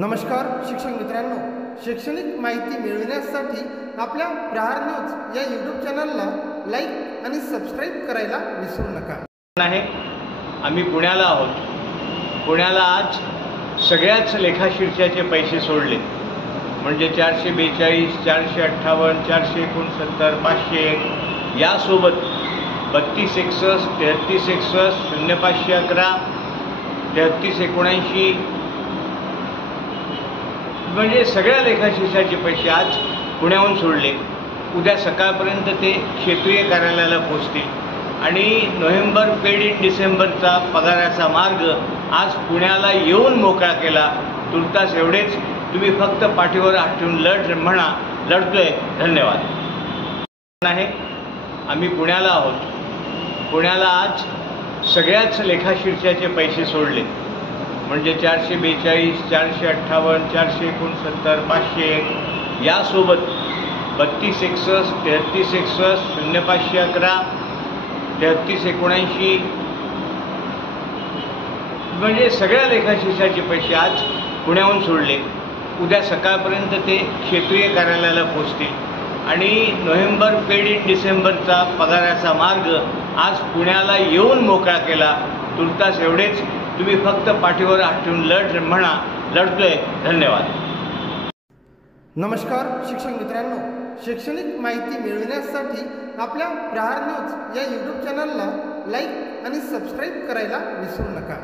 नमस्कार शिक्षक मित्रांनो, शैक्षणिक माहिती मिळविण्यासाठी आपल्या प्रहार न्यूज या यूट्यूब चॅनलला लाईक आणि सबस्क्राईब करायला विसरू नका. आम्ही पुण्याला आहोत. पुण्याला आज सगळ्याच लेखाशीर्षाचे पैसे सोडले, म्हणजे 442, 458, 469, 501 यासोबत 3261, 3361, 0511, 3379 म्हणजे सगळ्या लेखाशीर्षाचे पैसे आज पुण्याहून सोडले. उद्या सकाळपर्यंत ते क्षेत्रीय कार्यालयाला पोहोचतील आणि नोव्हेंबर पेड इन डिसेंबरचा पगाराचा मार्ग आज पुण्याला येऊन मोकळा केला. तुर्तास एवढेच. तुम्ही फक्त पाठीवर हात ठेवून म्हणा, लढतोय. धन्यवाद. आम्ही पुण्याला आहोत. पुण्याला आज सगळ्याच लेखाशीर्षाचे पैसे सोडले, म्हणजे 442, 458, 469, 501 यासोबत 3261, 3361, 0511, 3379 म्हणजे सगळ्या लेखाशीर्षाचे पैसे आज पुण्याहून सोडले. उद्या सकाळपर्यंत ते क्षेत्रीय कार्यालयाला पोहोचतील आणि नोव्हेंबर पेड इन डिसेंबरचा पगाराचा मार्ग आज पुण्याला येऊन मोकळा केला. तुर्तास एवढेच. तुम्ही फक्त पाठीवर हात ठेवून म्हणा, लढतोय. धन्यवाद. नमस्कार शिक्षक मित्रांनो, शैक्षणिक माहिती मिळविण्यासाठी आपल्या प्रहार न्यूज या यूट्यूब चॅनलला लाईक आणि सबस्क्राईब करायला विसरू नका.